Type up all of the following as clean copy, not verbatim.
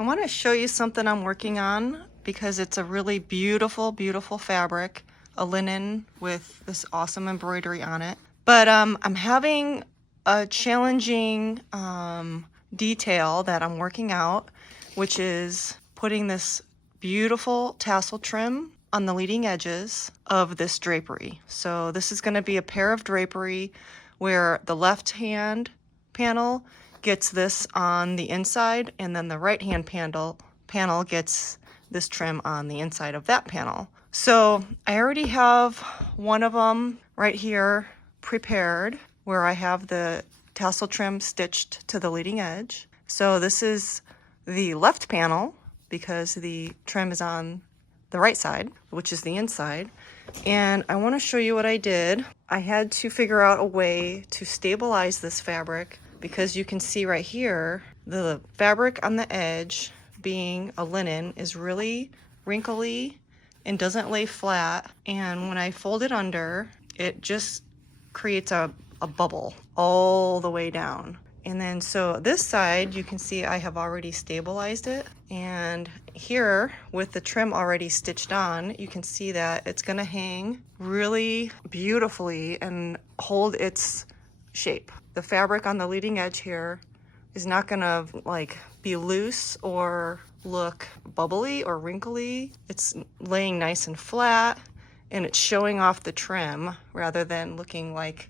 I want to show you something I'm working on because it's a really beautiful, beautiful fabric, a linen with this awesome embroidery on it. But I'm having a challenging detail that I'm working out, which is putting this beautiful tassel trim on the leading edges of this drapery. So this is going to be a pair of drapery where the left hand panel gets this on the inside, and then the right hand panel gets this trim on the inside of that panel. So I already have one of them right here prepared where I have the tassel trim stitched to the leading edge. So this is the left panel because the trim is on the right side, which is the inside. And I want to show you what I did. I had to figure out a way to stabilize this fabric because you can see right here, the fabric on the edge, being a linen, is really wrinkly and doesn't lay flat. And when I fold it under, it just creates a bubble all the way down. And then so this side, you can see I have already stabilized it. And here with the trim already stitched on, you can see that it's gonna hang really beautifully and hold its shape. The fabric on the leading edge here is not gonna like be loose or look bubbly or wrinkly. It's laying nice and flat, and it's showing off the trim rather than looking like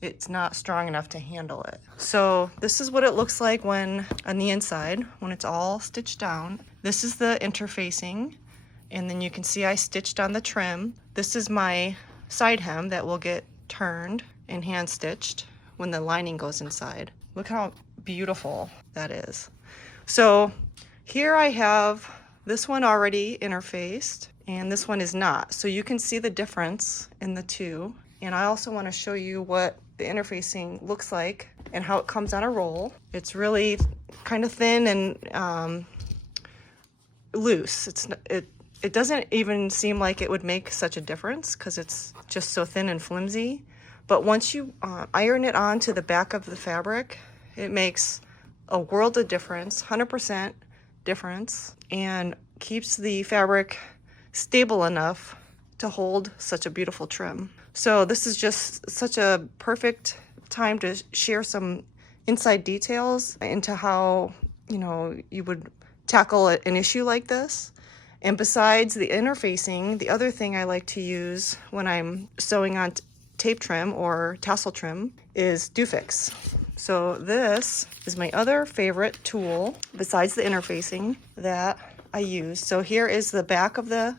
it's not strong enough to handle it. So this is what it looks like when on the inside, when it's all stitched down. This is the interfacing, and then you can see I stitched on the trim. This is my side hem that will get turned and hand stitched when the lining goes inside. Look how beautiful that is. So here I have this one already interfaced and this one is not. So you can see the difference in the two. And I also want to show you what the interfacing looks like and how it comes on a roll. It's really kind of thin and loose. It doesn't even seem like it would make such a difference because it's just so thin and flimsy. But once you iron it onto the back of the fabric, it makes a world of difference, 100% difference, and keeps the fabric stable enough to hold such a beautiful trim. So this is just such a perfect time to share some inside details into how, you know, you would tackle an issue like this. And besides the interfacing, the other thing I like to use when I'm sewing on tape trim or tassel trim is Dufix. So this is my other favorite tool besides the interfacing that I use. So here is the back of the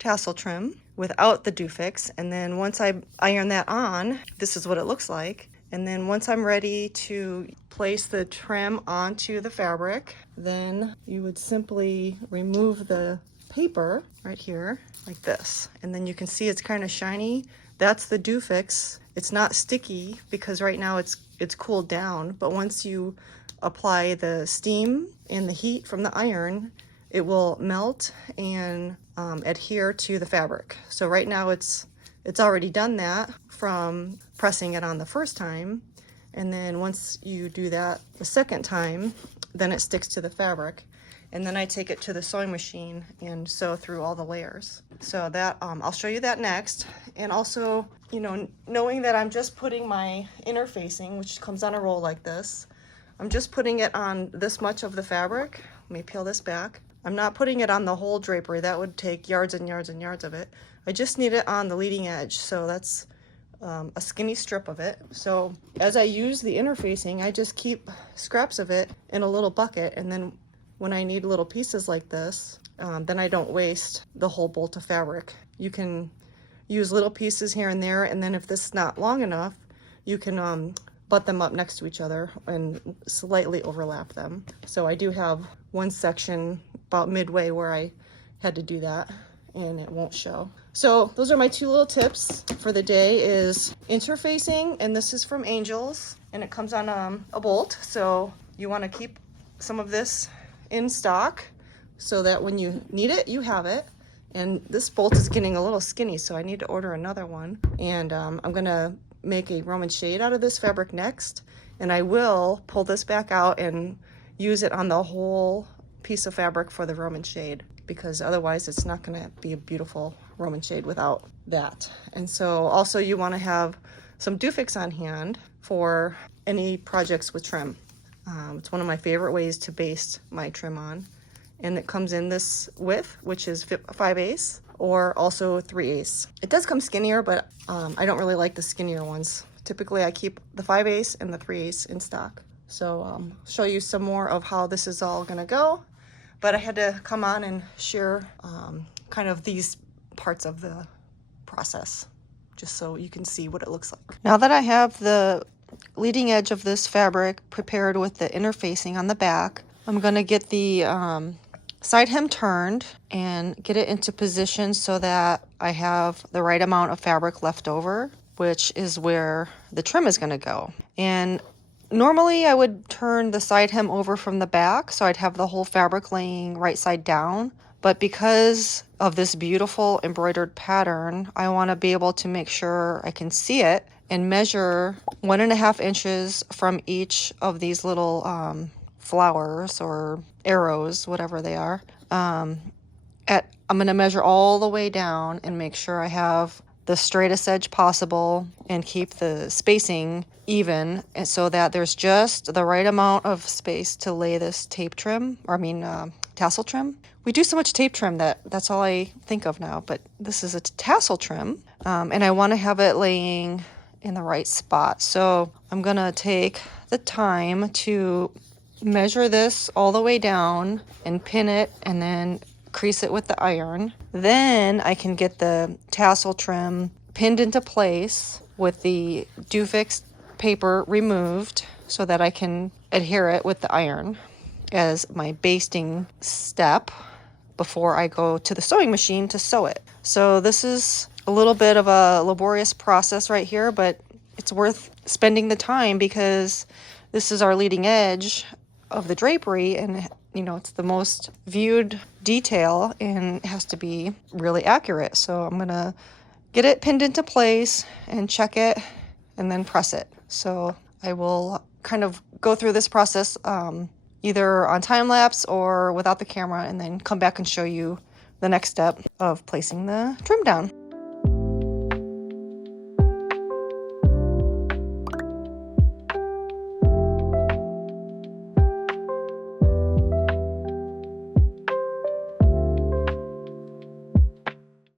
tassel trim without the Dufix, and then once I iron that on, this is what it looks like. And then once I'm ready to place the trim onto the fabric, then you would simply remove the paper right here like this, and then you can see it's kind of shiny. That's the Dufix. It's not sticky because right now it's cooled down, but once you apply the steam and the heat from the iron, it will melt and adhere to the fabric. So right now it's already done that from pressing it on the first time, and then once you do that the second time, then it sticks to the fabric. And then I take it to the sewing machine and sew through all the layers. So that I'll show you that next. And also, you know, knowing that I'm just putting my interfacing, which comes on a roll like this, I'm just putting it on this much of the fabric. Let me peel this back. I'm not putting it on the whole drapery. That would take yards and yards and yards of it. I just need it on the leading edge. So that's a skinny strip of it. So as I use the interfacing, I just keep scraps of it in a little bucket, and then when I need little pieces like this, then I don't waste the whole bolt of fabric. You can use little pieces here and there, and then if this is not long enough, you can butt them up next to each other and slightly overlap them. So I do have one section about midway where I had to do that, and it won't show. So those are my two little tips for the day, is interfacing, and this is from Angels, and it comes on a bolt. So you want to keep some of this in stock so that when you need it, you have it. And this bolt is getting a little skinny, so I need to order another one. And I'm gonna make a Roman shade out of this fabric next, and I will pull this back out and use it on the whole piece of fabric for the Roman shade, because otherwise it's not going to be a beautiful Roman shade without that. And so also you want to have some Dufix on hand for any projects with trim. It's one of my favorite ways to baste my trim on. And it comes in this width, which is 5/8 or also 3/8. It does come skinnier, but I don't really like the skinnier ones. Typically I keep the 5/8 and the 3/8 in stock. So show you some more of how this is all gonna go. But I had to come on and share kind of these parts of the process, just so you can see what it looks like. Now that I have the leading edge of this fabric prepared with the interfacing on the back, I'm gonna get the side hem turned and get it into position so that I have the right amount of fabric left over, which is where the trim is gonna go. And normally I would turn the side hem over from the back, so I'd have the whole fabric laying right side down. But because of this beautiful embroidered pattern, I want to be able to make sure I can see it and measure 1.5 inches from each of these little flowers or arrows, whatever they are. I'm going to measure all the way down and make sure I have the straightest edge possible and keep the spacing even, and so that there's just the right amount of space to lay this tape trim, or tassel trim. We do so much tape trim that's all I think of now, but this is a tassel trim, and I want to have it laying in the right spot. So I'm gonna take the time to measure this all the way down and pin it and then crease it with the iron. Then I can get the tassel trim pinned into place with the Dufix paper removed so that I can adhere it with the iron as my basting step before I go to the sewing machine to sew it. So this is a little bit of a laborious process right here, but it's worth spending the time because this is our leading edge of the drapery, and it's the most viewed detail and it has to be really accurate. So I'm gonna get it pinned into place and check it and then press it. So I will kind of go through this process either on time lapse or without the camera, and then come back and show you the next step of placing the trim down.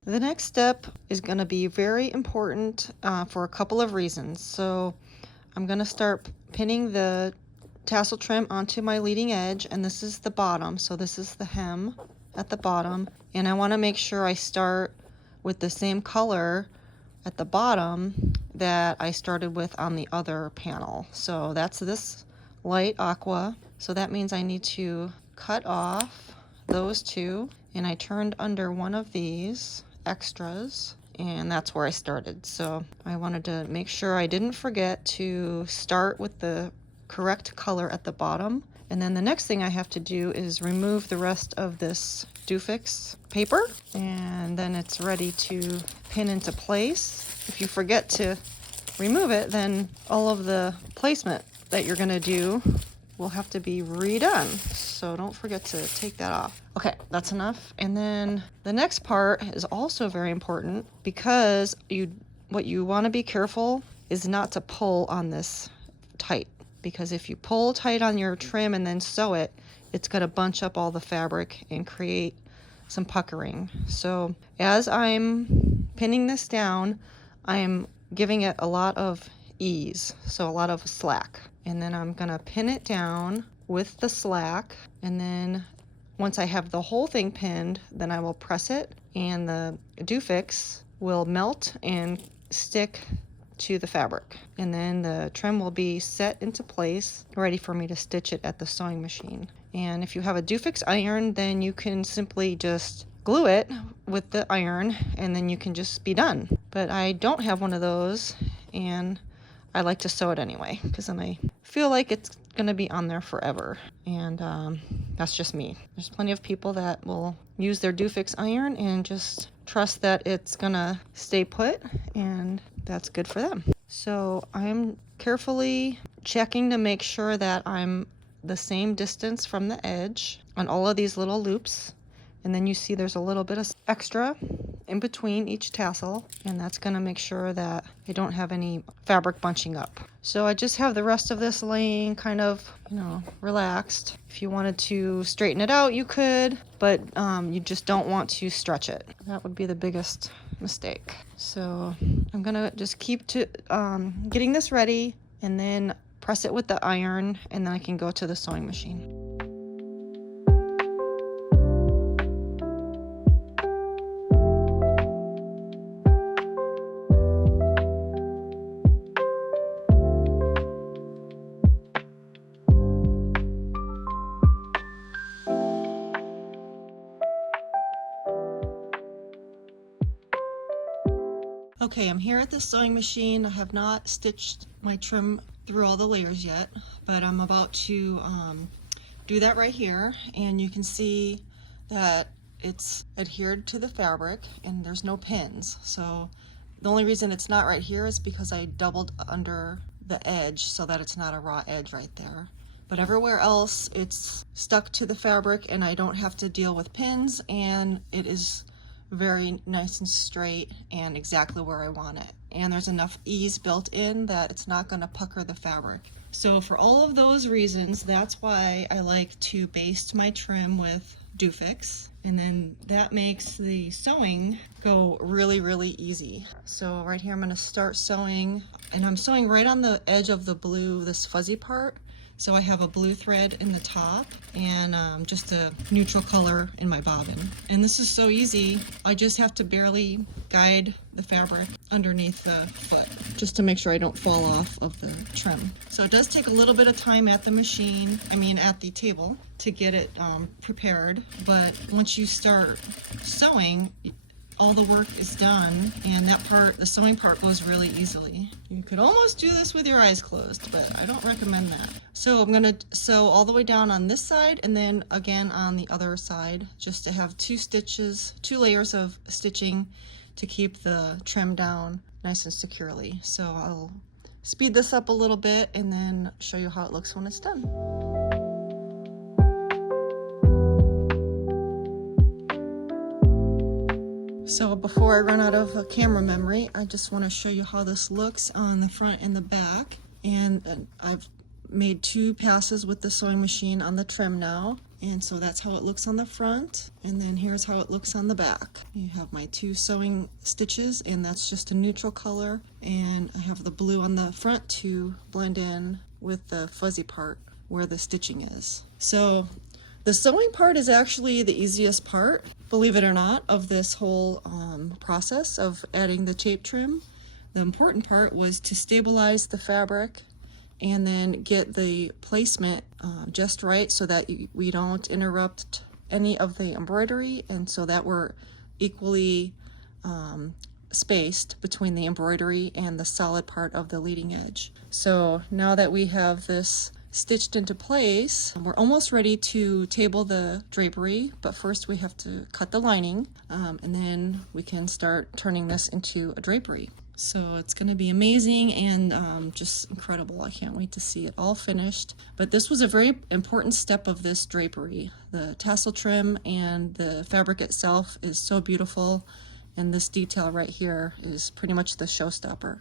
The next step is going to be very important for a couple of reasons. So I'm going to start pinning the tassel trim onto my leading edge, and this is the bottom, so this is the hem at the bottom, and I want to make sure I start with the same color at the bottom that I started with on the other panel. So that's this light aqua, so that means I need to cut off those two, and I turned under one of these extras, and that's where I started. So I wanted to make sure I didn't forget to start with the correct color at the bottom, and then the next thing I have to do is remove the rest of this Dufix paper, and then it's ready to pin into place. If you forget to remove it, then all of the placement that you're going to do will have to be redone, so don't forget to take that off. Okay, that's enough. And then the next part is also very important, because what you want to be careful is not to pull on this tight, because if you pull tight on your trim and then sew it, it's going to bunch up all the fabric and create some puckering. So as I'm pinning this down, I'm giving it a lot of ease, so a lot of slack, and then I'm going to pin it down with the slack, and then once I have the whole thing pinned, then I will press it, and the Dufix will melt and stick to the fabric, and then the trim will be set into place, ready for me to stitch it at the sewing machine. And if you have a Dufix iron, then you can simply just glue it with the iron, and then you can just be done. But I don't have one of those, and I like to sew it anyway, because then I feel like it's gonna be on there forever, and that's just me. There's plenty of people that will use their Dufix iron and just trust that it's gonna stay put, and that's good for them. So I'm carefully checking to make sure that I'm the same distance from the edge on all of these little loops. And then you see there's a little bit of extra in between each tassel, and that's going to make sure that I don't have any fabric bunching up. So I just have the rest of this laying kind of, relaxed. If you wanted to straighten it out, you could, but you just don't want to stretch it. That would be the biggest mistake. So I'm gonna just keep getting this ready, and then press it with the iron, and then I can go to the sewing machine. Okay, I'm here at the sewing machine. I have not stitched my trim through all the layers yet, but I'm about to do that right here, and you can see that it's adhered to the fabric and there's no pins. So the only reason it's not right here is because I doubled under the edge so that it's not a raw edge right there. But everywhere else it's stuck to the fabric and I don't have to deal with pins, and it is very nice and straight and exactly where I want it. And there's enough ease built in that it's not going to pucker the fabric. So for all of those reasons, that's why I like to baste my trim with Dufix, and then that makes the sewing go really, really easy. So right here I'm going to start sewing, and I'm sewing right on the edge of the blue, this fuzzy part. So I have a blue thread in the top and just a neutral color in my bobbin. And this is so easy. I just have to barely guide the fabric underneath the foot just to make sure I don't fall off of the trim. So it does take a little bit of time at the machine, at the table, to get it prepared. But once you start sewing, all the work is done, and that part, the sewing part, goes really easily. You could almost do this with your eyes closed, but I don't recommend that. So I'm gonna sew all the way down on this side and then again on the other side, just to have two layers of stitching to keep the trim down nice and securely. So I'll speed this up a little bit and then show you how it looks when it's done. So before I run out of camera memory, I just want to show you how this looks on the front and the back. And I've made 2 passes with the sewing machine on the trim now. And so that's how it looks on the front. And then here's how it looks on the back. You have my 2 sewing stitches, and that's just a neutral color. And I have the blue on the front to blend in with the fuzzy part where the stitching is. So the sewing part is actually the easiest part, believe it or not, of this whole process of adding the tape trim. The important part was to stabilize the fabric and then get the placement just right so that we don't interrupt any of the embroidery, and so that we're equally spaced between the embroidery and the solid part of the leading edge. So now that we have this stitched into place, we're almost ready to table the drapery, but first we have to cut the lining, and then we can start turning this into a drapery. So it's going to be amazing and just incredible. I can't wait to see it all finished. But this was a very important step of this drapery. The tassel trim and the fabric itself is so beautiful, and this detail right here is pretty much the showstopper.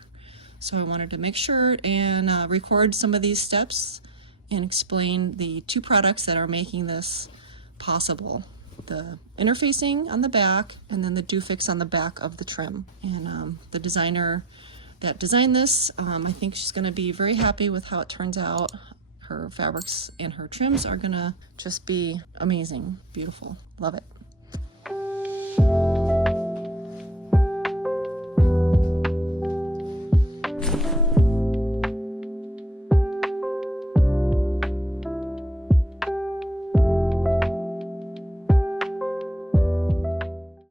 So I wanted to make sure and record some of these steps and explain the 2 products that are making this possible. The interfacing on the back, and then the Dufix on the back of the trim. And the designer that designed this, I think she's going to be very happy with how it turns out. Her fabrics and her trims are going to just be amazing, beautiful. Love it.